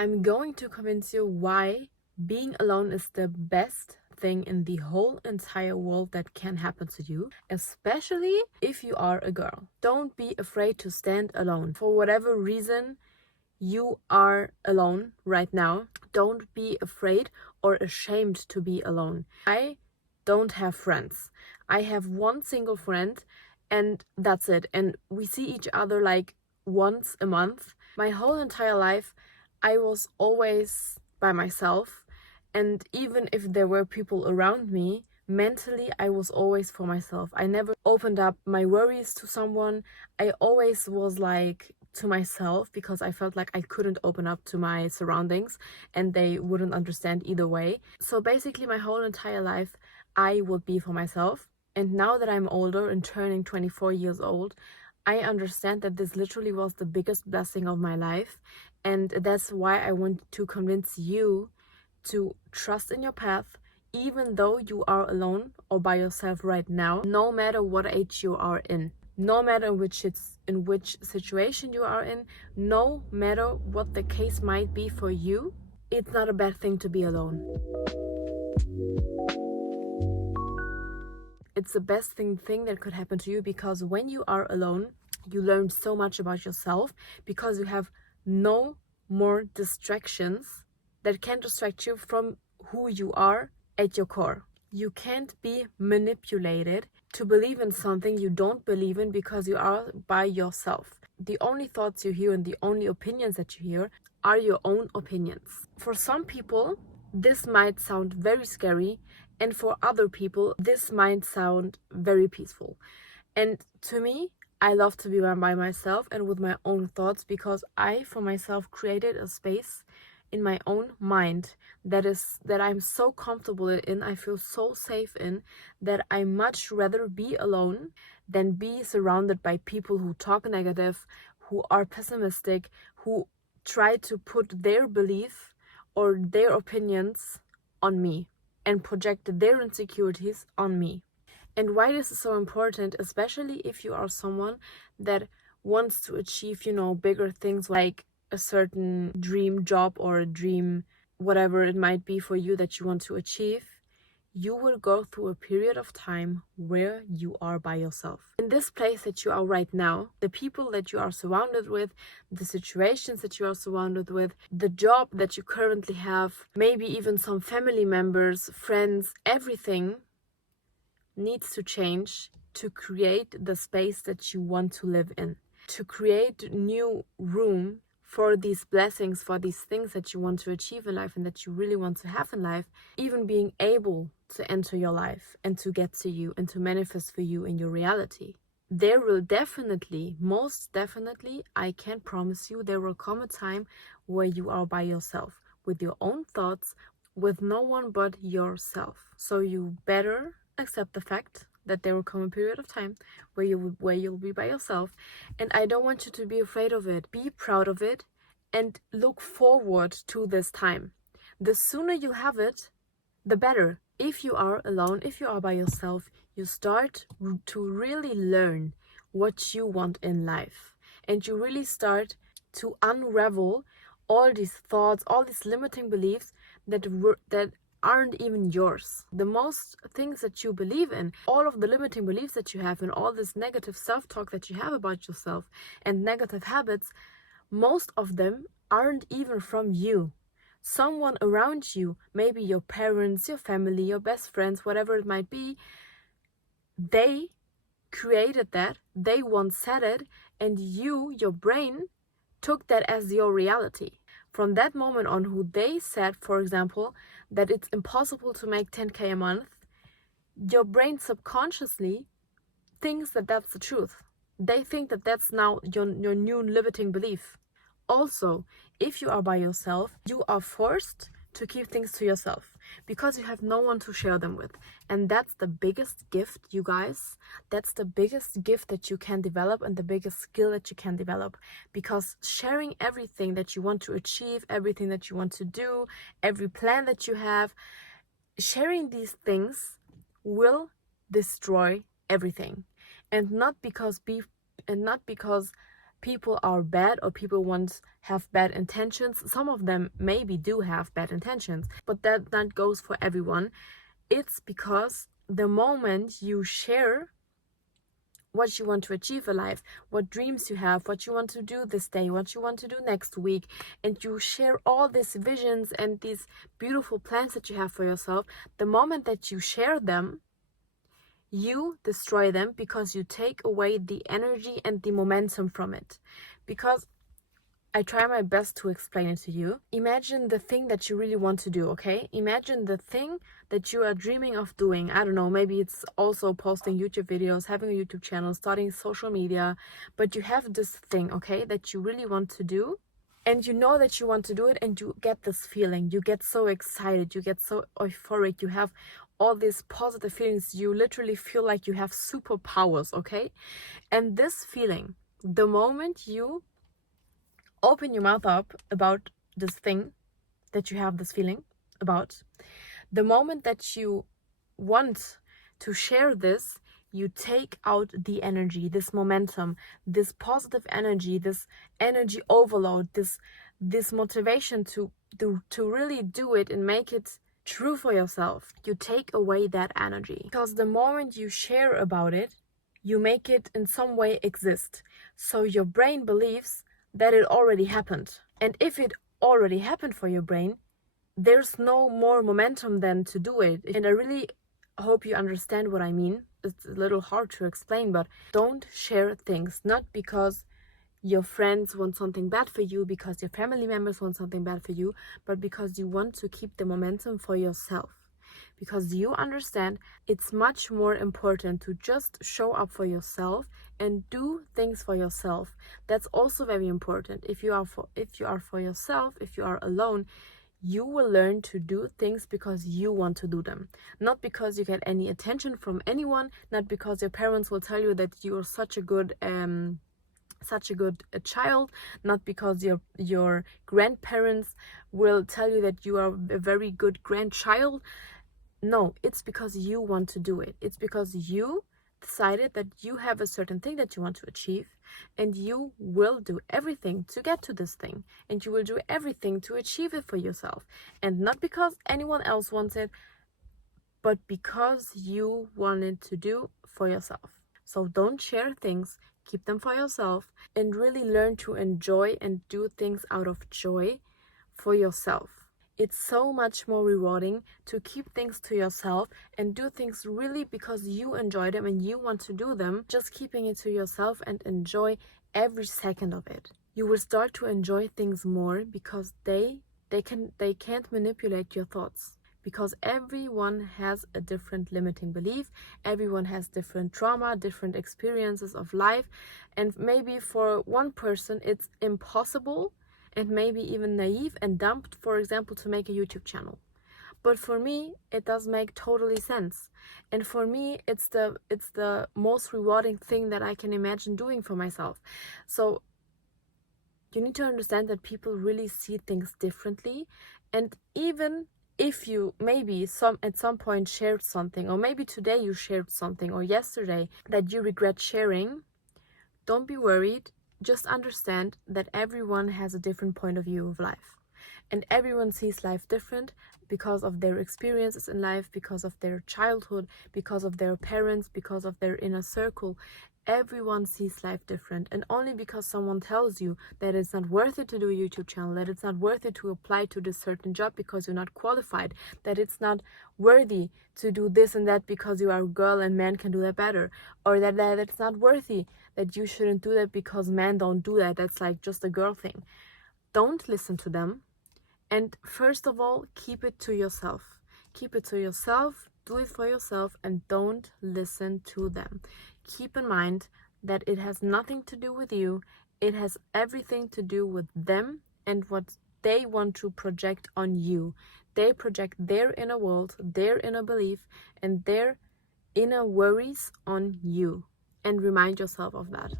I'm going to convince you why being alone is the best thing in the whole entire world that can happen to you, especially if you are a girl. Don't be afraid to stand alone. For whatever reason you are alone right now, don't be afraid or ashamed to be alone. I don't have friends. I have one single friend and that's it. And we see each other like once a month. My whole entire life, I was always by myself. And even if there were people around me, mentally, I was always for myself. I never opened up my worries to someone. I always was like to myself because I felt like I couldn't open up to my surroundings and they wouldn't understand either way. So basically, my whole entire life, I would be for myself. And now that I'm older and turning 24 years old, I understand that this literally was the biggest blessing of my life. And that's why I want to convince you to trust in your path, even though you are alone or by yourself right now, no matter what age you are in, no matter in which situation you are in, no matter what the case might be for you, it's not a bad thing to be alone. It's the best thing that could happen to you, because when you are alone, you learn so much about yourself because you have no more distractions that can distract you from who you are at your core. You can't be manipulated to believe in something you don't believe in because you are by yourself. The only thoughts you hear and the only opinions that you hear are your own opinions. For some people, this might sound very scary, and for other people, this might sound very peaceful. And to me, I love to be by myself and with my own thoughts, because I, for myself, created a space in my own mind that I'm so comfortable in, I feel so safe in, that I much rather be alone than be surrounded by people who talk negative, who are pessimistic, who try to put their belief or their opinions on me and project their insecurities on me. And why this is so important, especially if you are someone that wants to achieve, bigger things, like a certain dream job or a dream, whatever it might be for you that you want to achieve, you will go through a period of time where you are by yourself. In this place that you are right now, the people that you are surrounded with, the situations that you are surrounded with, the job that you currently have, maybe even some family members, friends, everything needs to change to create the space that you want to live in, to create new room for these blessings, for these things that you want to achieve in life and that you really want to have in life, even being able to enter your life and to get to you and to manifest for you in your reality. There will definitely, most definitely, I can promise you, there will come a time where you are by yourself with your own thoughts, with no one but yourself. So you better accept the fact that there will come a period of time where you'll be by yourself, and I don't want you to be afraid of it. Be proud of it and look forward to this time. The sooner you have it, the better. If you are alone, if you are by yourself, you start to really learn what you want in life, and you really start to unravel all these thoughts, all these limiting beliefs that aren't even yours. The most things that you believe in, all of the limiting beliefs that you have, and all this negative self-talk that you have about yourself and negative habits, most of them aren't even from you. Someone around you, maybe your parents, your family, your best friends, whatever it might be, they created that, they once said it, and you, your brain, took that as your reality. From that moment on, who they said, for example, that it's impossible to make 10K a month, your brain subconsciously thinks that that's the truth. They think that that's now your new limiting belief. Also, if you are by yourself, you are forced to keep things to yourself because you have no one to share them with. And that's the biggest gift, you guys. That's the biggest gift that you can develop and the biggest skill that you can develop, because sharing everything that you want to achieve, everything that you want to do, every plan that you have, sharing these things will destroy everything. And not because people are bad or people have bad intentions. Some of them maybe do have bad intentions, but that goes for everyone. It's because the moment you share what you want to achieve in life, what dreams you have, what you want to do this day, what you want to do next week, and you share all these visions and these beautiful plans that you have for yourself, the moment that you share them, you destroy them because you take away the energy and the momentum from it. Because I try my best to explain it to you. Imagine the thing that you really want to do, okay? Imagine the thing that you are dreaming of doing. I don't know, maybe it's also posting YouTube videos, having a YouTube channel, starting social media, but you have this thing, okay, that you really want to do. And you know that you want to do it, and you get this feeling. You get so excited, you get so euphoric, you have all these positive feelings. You literally feel like you have superpowers, okay? And this feeling, the moment you open your mouth up about this thing that you have this feeling about, the moment that you want to share this, you take out the energy, this momentum, this positive energy, this energy overload, this motivation to really do it and make it true for yourself. You take away that energy, because the moment you share about it, you make it in some way exist. So your brain believes that it already happened. And if it already happened for your brain, there's no more momentum than to do it. And I really hope you understand what I mean. It's a little hard to explain, but don't share things, not because your friends want something bad for you, because your family members want something bad for you, but because you want to keep the momentum for yourself. Because you understand it's much more important to just show up for yourself and do things for yourself. That's also very important. If you are for yourself, if you are alone, you will learn to do things because you want to do them, not because you get any attention from anyone, not because your parents will tell you that you're such a good child, not because your grandparents will tell you that you are a very good grandchild. No, it's because you want to do it. It's because you decided that you have a certain thing that you want to achieve, and you will do everything to get to this thing, and you will do everything to achieve it for yourself. And not because anyone else wants it, but because you wanted to do for yourself. So don't share things, keep them for yourself, and really learn to enjoy and do things out of joy for yourself. It's so much more rewarding to keep things to yourself and do things really because you enjoy them and you want to do them. Just keeping it to yourself and enjoy every second of it. You will start to enjoy things more because they can't manipulate your thoughts. Because everyone has a different limiting belief, everyone has different trauma, different experiences of life, and maybe for one person it's impossible and maybe even naive and dumb, for example, to make a YouTube channel. But for me, it does make totally sense. And for me, it's the most rewarding thing that I can imagine doing for myself. So you need to understand that people really see things differently. And even if you maybe at some point shared something, or maybe today you shared something, or yesterday that you regret sharing, don't be worried. Just understand that everyone has a different point of view of life. And everyone sees life different because of their experiences in life, because of their childhood, because of their parents, because of their inner circle. Everyone sees life different. And only because someone tells you that it's not worth it to do a YouTube channel, that it's not worth it to apply to this certain job because you're not qualified, that it's not worthy to do this and that because you are a girl and men can do that better, or that it's not worthy, that you shouldn't do that because men don't do that, that's like just a girl thing. Don't listen to them. And first of all, keep it to yourself. Keep it to yourself, do it for yourself, and don't listen to them. Keep in mind that it has nothing to do with you. It has everything to do with them and what they want to project on you. They project their inner world, their inner belief, and their inner worries on you. And remind yourself of that.